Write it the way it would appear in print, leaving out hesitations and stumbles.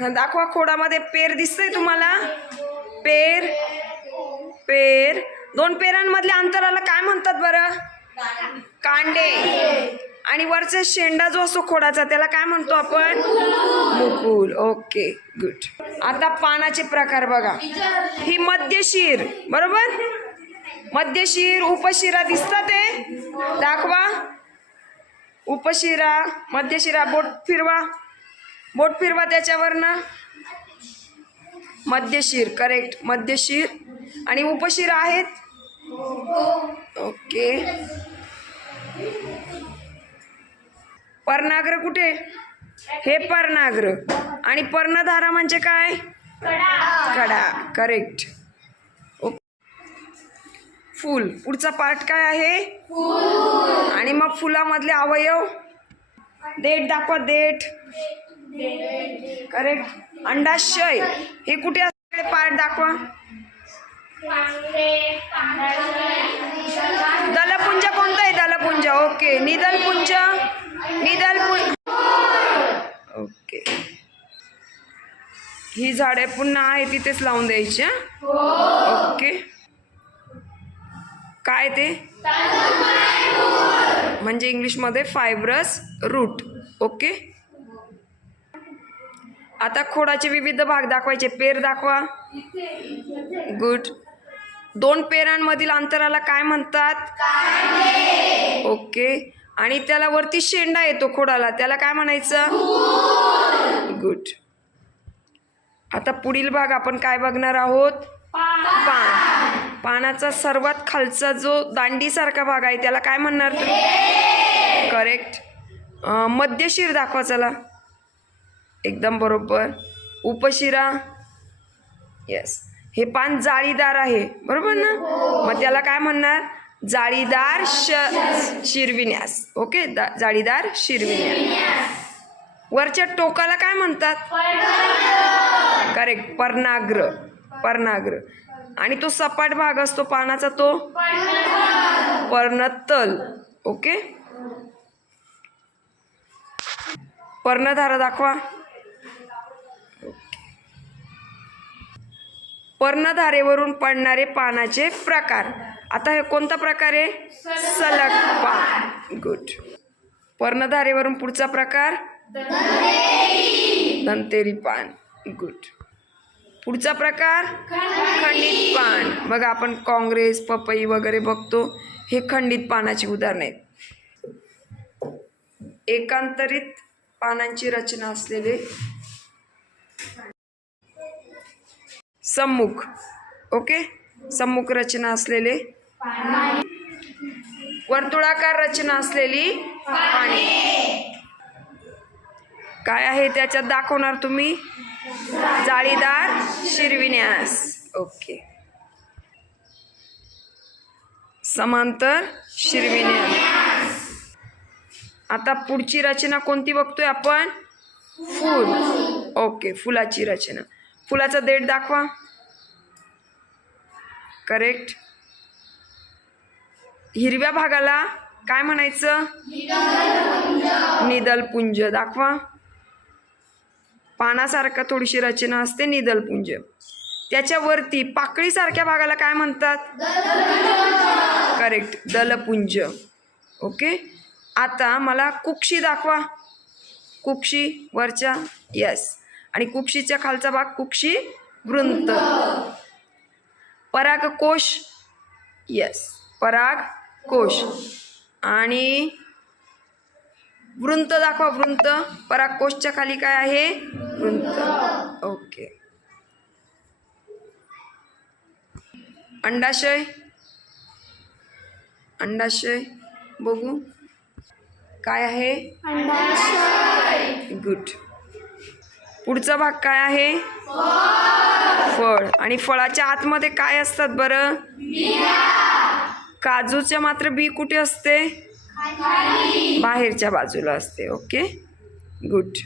दाखवा खोडामध्ये पेर दिसतंय तुम्हाला? पेर, पेर. 2 पेरांमधल्या अंतराला काय म्हणतात बरं? कांडे. आणि वरचा शेंडा जो असतो खोडाचा त्याला काय म्हणतो आपण? मुकुल. Okay, good. आता पानाचे प्रकार बघा. ही मध्यशीर, बरोबर? मध्यशीर, उपशिरा दिसतात ते? दाखवा. उपशिरा, मध्यशिरा. बोट फिरवा, बोट फिरवा त्याच्यावरनं. मध्यशीर, करेक्ट. मध्यशीर. आणि उपशिरा आहेत? ओके. पर्णाग्र कुठे? हे पर्णाग्र. आणि पर्णधारा म्हणजे काय? कडा. करेक्ट. फूल. पुढचा पार्ट काय आहे? आणि मग फुलामधले अवयव. देठ दाखवा. देठ. करेक्ट. अंडाशय. हे कुठे असते? पार्ट दाखवा. दलपुंज कोणतं आहे? दलपुंज. ओके. निदलपुंज. निदलपुंज. ओके. ही झाडे पुन्हा आहे तिथेच लावून द्यायची. ओके. काय ते? म्हणजे इंग्लिशमध्ये फायब्रस रूट. ओके. आता खोडाचे विविध भाग दाखवायचे. पेर दाखवा. गुड. 2 पेरांमधील अंतराला काय म्हणतात? ओके. आणि त्याला वरती शेंडा येतो खोडाला, त्याला काय म्हणायचं? गुड. आता पुढील भाग आपण काय बघणार आहोत? पान. पानाचा सर्वात खालचा जो दांडीसारखा भाग आहे त्याला काय म्हणणार तुम्ही? करेक्ट. मध्यशीर दाखवा. चला. एकदम बरोबर. उपशिरा. येस. हे पान जाळीदार आहे, बरोबर ना? मग त्याला काय म्हणणार? जाळीदार शिरविन्यास. ओके. जाळीदार शिरविन्यास. वरच्या टोकाला काय म्हणतात? करेक्ट. पर्णाग्र. पर्णाग्र. आणि तो सपाट भाग असतो पानाचा तो पर्णतल. ओके. पर्णधारा दाखवा. पर्णधारेवरून पडणारे पानाचे प्रकार. आता हे कोणता प्रकार आहे? सलग पान. गुड. पर्णधारेवरून पुढचा प्रकार? दंतेरी पान. गुड. पुढचा प्रकार? खंडित पान. बघा आपण काँग्रेस, पपई वगैरे बघतो, हे खंडित पानाची उदाहरणे आहेत. एकांतरित पानांची रचना असलेले. सम्मुख. ओके. सम्मुख रचना असलेले. वर्तुळाकार रचना असलेली पाने. काय आहे त्याच्यात दाखवणार तुम्ही? जाळीदार शिरविन्यास. ओके. समांतर शिरविन्यास. आता पुढची रचना कोणती बघतोय आपण? फूल. ओके. फुलाची रचना. फुलाचा देठ दाखवा. करेक्ट. हिरव्या भागाला काय म्हणायचं? निदलपुंज. दाखवा. पानासारखा थोडीशी रचना असते निदलपुंज. त्याच्यावरती पाकळीसारख्या भागाला काय म्हणतात? करेक्ट. दलपुंज. ओके. आता मला कुक्षी दाखवा. कुक्षी वरच्या. यस. आणि कुक्षीच्या खालचा भाग कुक्षी वृंत. परागकोश. यस. परागकोश. आणि वृंत दाखवा. वृंत. परागकोशच्या खाली काय आहे? वृंत. ओके. अंडाशय. अंडाशय बघू काय आहे? अंडाशय. गुड. पुढचा भाग काय आहे? फळ. आणि फळाच्या आतमध्ये काय असतात बरं? काजूच्या मात्र बी कुठे असते? बाहेरच्या बाजूला असते. ओके. गुड.